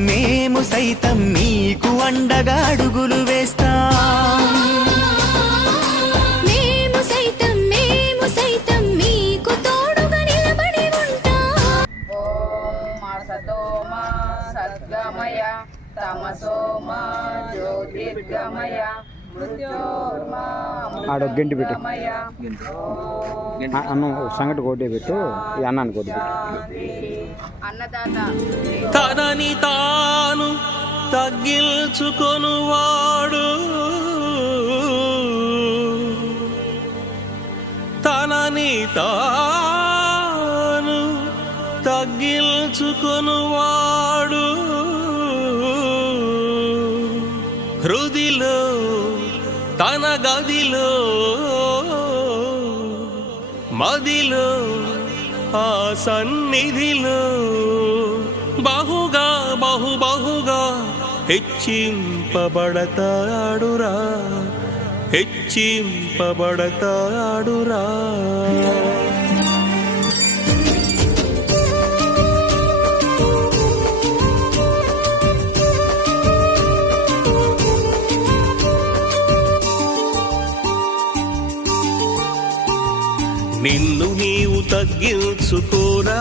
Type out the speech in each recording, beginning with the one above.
మేము సైతం నీకు అండగా అడుగులు వేస్తాం. మేము సైతం మీకు తోడుగా నిలబడి ఉంటాం. ఓం సతోమా సద్గమయ తమసోమా జ్యోతిర్గమయ ఆడ గంటి పెట్టు అన్నం సంగటి కొట్టే పెట్టు ఈ అన్నాన్ని కొట్టు అన్నదాత తనని తాను తగ్గించుకొనువాడు తనని తాను తగ్గించుకొనువాడు హృదిలో తన గదిలో మదిలో ఆ సన్నిధిలో బహుగా హెచ్చింపబడతాడురా హెచ్చింపబడతాడురా. నిన్ను నీవు తగ్గించుకోరా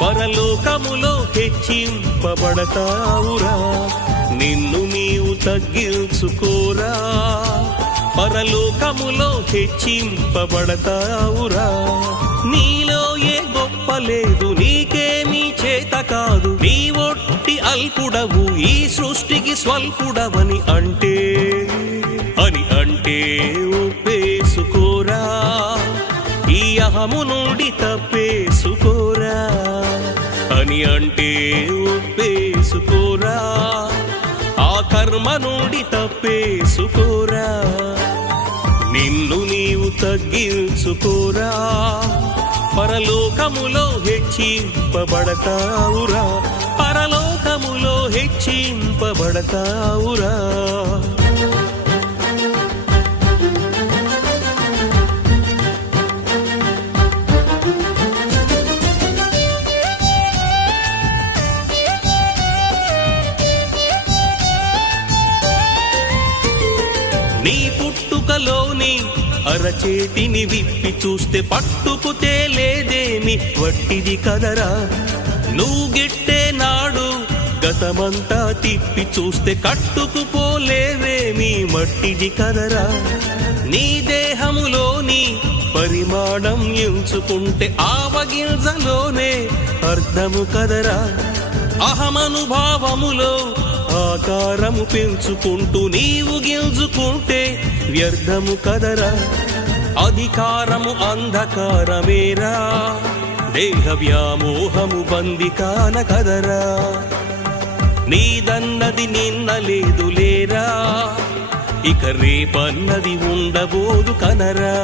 పరలోకములో హెచ్చింపబడతావురా. నిన్ను నీవు తగ్గించుకోరా పరలోకములో హెచ్చింపబడతావురా. నీలో ఏ గొప్ప లేదు నీకేమీ చేత కాదు నీ ఒట్టి అల్పుడవు ఈ సృష్టికి స్వల్పుడవని అంటే ఒప్పేసుకోరా ఈ అహము నుండి తప్పేసుకోరా అని అంటే ఒప్పేసుకోరా ఆ కర్మ నుండి తప్పేసుకోరా. నిన్ను నీవు తగ్గించుకోరా పరలోకములో హెచ్చింపబడతావురా పరలోకములో హెచ్చింపబడతావురా. నీ పుట్టుకలోని అరచేతిని విప్పి చూస్తే పట్టుకుతే లేదేమి వట్టిది కదరా. నువ్వు గిట్టే నాడు గతమంతా తిప్పి చూస్తే కట్టుకుపోలేవేమి మట్టిది కదరా. నీ దేహములోని పరిమాణం ఎంచుకుంటే ఆవగింజలోనే అర్థము కదరా. అహమనుభావములో ఆకారము పెంచుకుంటూ నీవు గిల్చుకుంటే వ్యర్థము కదరా. అధికారము అంధకారమేరా దేహ వ్యామోహము బందికాన కదరా. నీదన్నది నిన్న లేదు లేరా ఇక రేపన్నది ఉండబోదు కనరా.